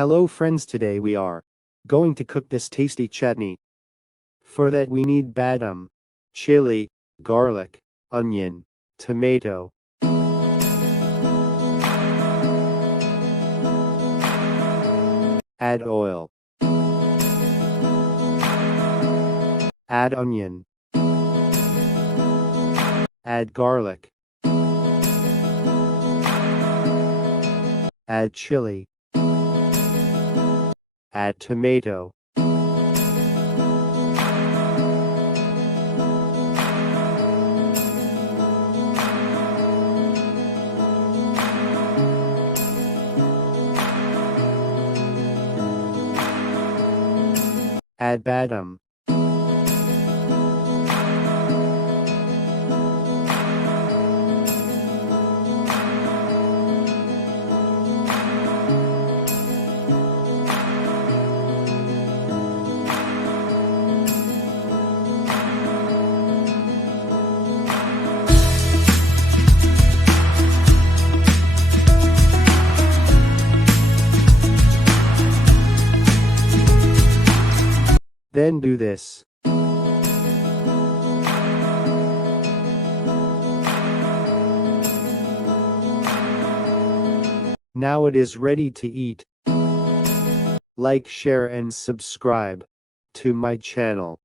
Hello friends, today we are going to cook this tasty chutney. For that we need badam, chili, garlic, onion, tomato. Add oil. Add onion. Add garlic. Add chili. Add tomato. Add badam. Then do this. Now it is ready to eat. Like, share and subscribe to my channel.